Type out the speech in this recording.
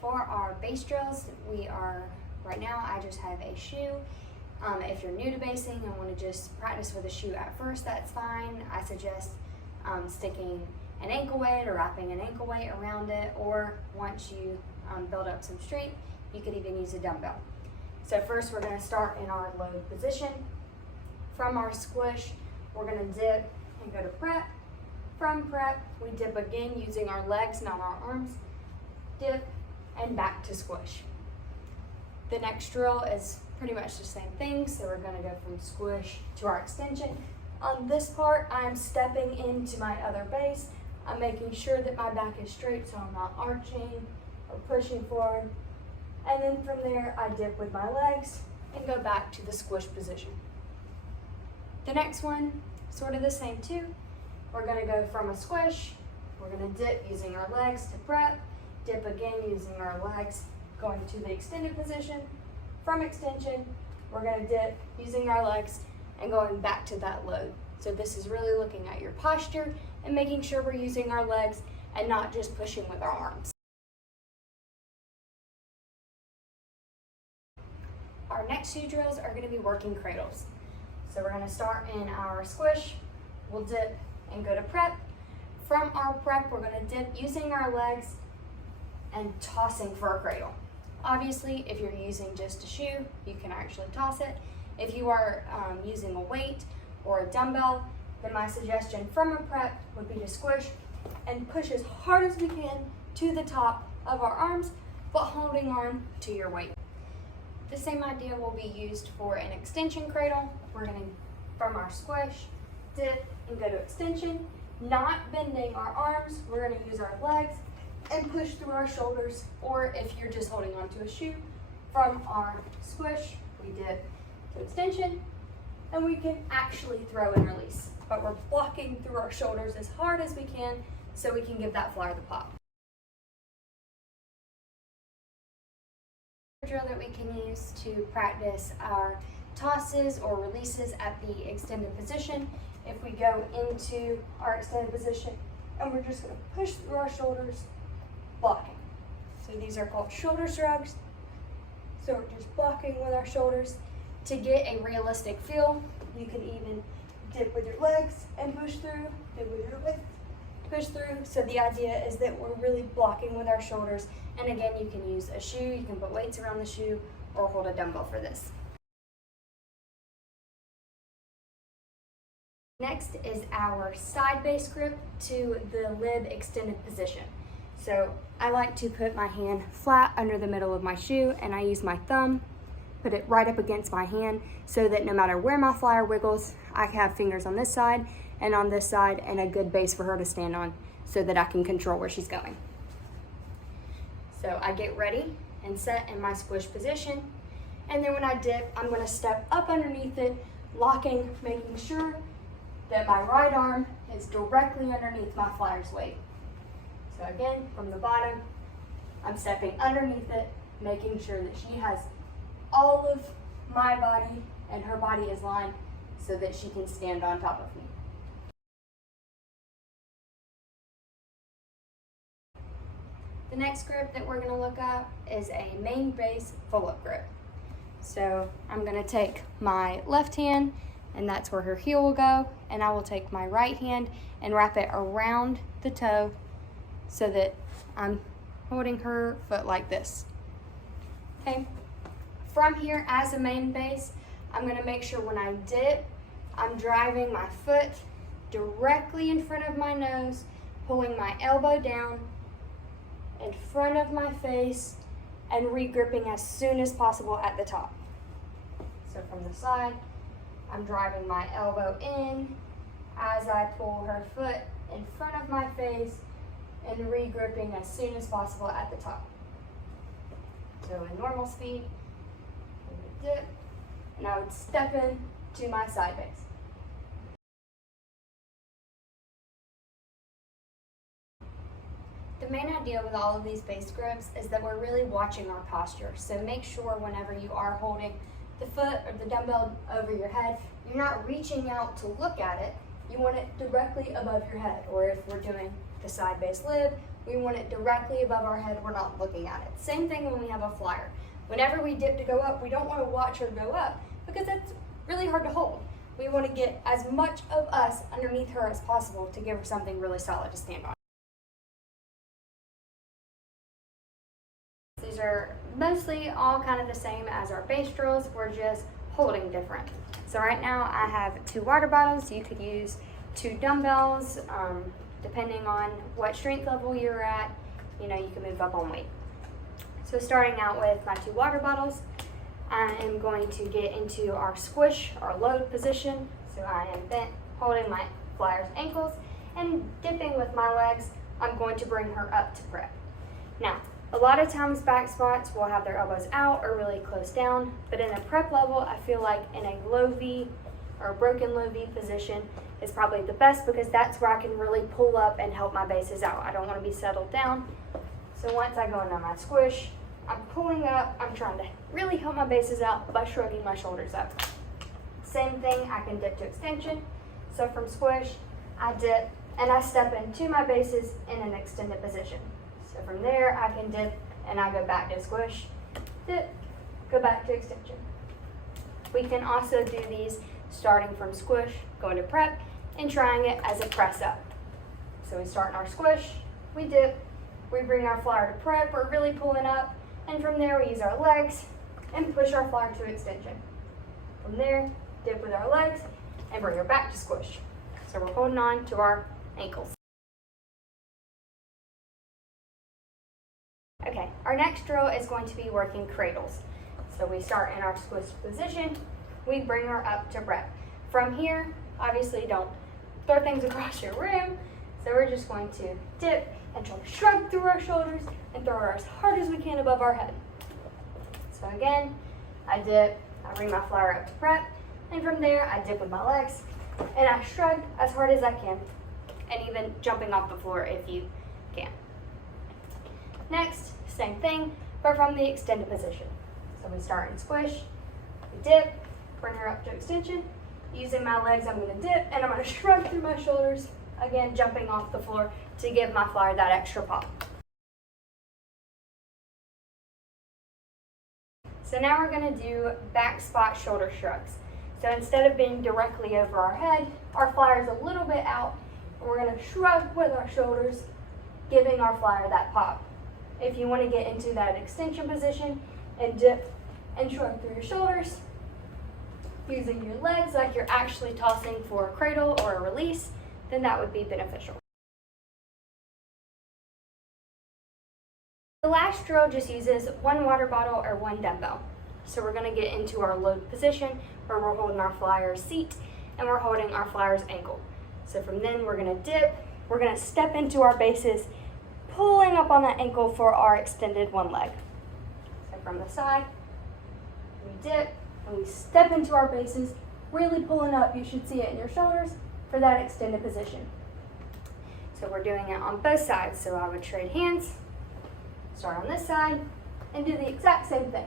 For our base drills, right now I just have a shoe. If you're new to basing and want to just practice with a shoe at first, that's fine. I suggest sticking an ankle weight or wrapping an ankle weight around it, or once you build up some strength, you could even use a dumbbell. So first we're going to start in our load position. From our squish, we're going to dip and go to prep. From prep, we dip again using our legs, not our arms. Dip and back to squish. The next drill is pretty much the same thing, so we're going to go from squish to our extension. On this part, I'm stepping into my other base. I'm making sure that my back is straight so I'm not arching or pushing forward. And then from there, I dip with my legs and go back to the squish position. The next one, sort of the same too. We're going to go from a squish, we're going to dip using our legs to prep, dip again using our legs, going to the extended position. From extension, we're going to dip using our legs and going back to that load. So this is really looking at your posture and making sure we're using our legs and not just pushing with our arms. Our next two drills are going to be working cradles. So we're going to start in our squish, we'll dip and go to prep. From our prep, we're going to dip using our legs and tossing for a cradle. Obviously, if you're using just a shoe, you can actually toss it. If you are using a weight or a dumbbell, then my suggestion from a prep would be to squish and push as hard as we can to the top of our arms, but holding on to your weight. The same idea will be used for an extension cradle. We're going to, from our squish, dip and go to extension, not bending our arms. We're going to use our legs and push through our shoulders, or if you're just holding onto a shoe, from our squish, we dip to extension, and we can actually throw and release. But we're blocking through our shoulders as hard as we can so we can give that flyer the pop. Drill that we can use to practice our tosses or releases at the extended position. If we go into our extended position and we're just going to push through our shoulders, blocking. So these are called shoulder shrugs. So we're just blocking with our shoulders. To get a realistic feel, you can even dip with your legs and push through, dip with your legs, push through. So the idea is that we're really blocking with our shoulders. And again, you can use a shoe, you can put weights around the shoe, or hold a dumbbell for this. Next is our side base grip to the lib extended position. So I like to put my hand flat under the middle of my shoe, and I use my thumb, put it right up against my hand so that no matter where my flyer wiggles, I have fingers on this side and on this side and a good base for her to stand on so that I can control where she's going. So I get ready and set in my squish position, and then when I dip, I'm going to step up underneath it, locking, making sure that my right arm is directly underneath my flyer's weight. So again, from the bottom, I'm stepping underneath it, making sure that she has all of my body and her body is lined so that she can stand on top of me. The next grip that we're going to look at is a main base pull-up grip. So I'm going to take my left hand, and that's where her heel will go, and I will take my right hand and wrap it around the toe so that I'm holding her foot like this. Okay. From here, as a main base, I'm going to make sure when I dip, I'm driving my foot directly in front of my nose, pulling my elbow down in front of my face, and re-gripping as soon as possible at the top. So from the side, I'm driving my elbow in as I pull her foot in front of my face and re-gripping as soon as possible at the top. So in normal speed, I would dip, and I would step in to my side base. The main idea with all of these base grips is that we're really watching our posture. So make sure whenever you are holding the foot or the dumbbell over your head, you're not reaching out to look at it, you want it directly above your head. Or if we're doing the side base lib, we want it directly above our head, we're not looking at it. Same thing when we have a flyer. Whenever we dip to go up, we don't want to watch her go up because that's really hard to hold. We want to get as much of us underneath her as possible to give her something really solid to stand on. These are mostly all kind of the same as our base drills, we're just holding different. So right now I have 2 water bottles. You could use 2 dumbbells, depending on what strength level you're at, you can move up on weight. So starting out with my 2 water bottles, I am going to get into our squish, our load position. So I am bent, holding my flyer's ankles, and dipping with my legs. I'm going to bring her up to prep. Now, a lot of times back squats will have their elbows out or really close down, but in a prep level, I feel like in a low V or broken low V position is probably the best because that's where I can really pull up and help my bases out. I don't want to be settled down. So once I go into my squish, I'm pulling up, I'm trying to really help my bases out by shrugging my shoulders up. Same thing, I can dip to extension. So from squish, I dip and I step into my bases in an extended position. So from there, I can dip and I go back to squish, dip, go back to extension. We can also do these starting from squish, going to prep, and trying it as a press up. So we start in our squish, we dip, we bring our flyer to prep, we're really pulling up, and from there we use our legs and push our flyer to extension. From there, dip with our legs and bring her back to squish. So we're holding on to our ankles. Okay, our next drill is going to be working cradles. So we start in our squish position, we bring her up to prep. From here, obviously don't throw things across your room, so we're just going to dip and try to shrug through our shoulders and throw her as hard as we can above our head. So again, I dip, I bring my flyer up to prep, and from there I dip with my legs and I shrug as hard as I can, and even jumping off the floor if you can. Next, same thing, but from the extended position. So we start in squish, we dip, bring her up to extension. Using my legs, I'm going to dip and I'm going to shrug through my shoulders, again jumping off the floor to give my flyer that extra pop. So now we're going to do back spot shoulder shrugs. So instead of being directly over our head, our flyer is a little bit out, and we're going to shrug with our shoulders, giving our flyer that pop. If you want to get into that extension position and dip and shrug through your shoulders, using your legs like you're actually tossing for a cradle or a release, then that would be beneficial. The last drill just uses 1 water bottle or 1 dumbbell. So we're going to get into our load position where we're holding our flyer's seat and we're holding our flyer's ankle. So from then we're going to dip, we're going to step into our bases, pulling up on that ankle for our extended one leg. So from the side, we dip and we step into our bases, really pulling up. You should see it in your shoulders for that extended position. So we're doing it on both sides. So I would trade hands, start on this side, and do the exact same thing.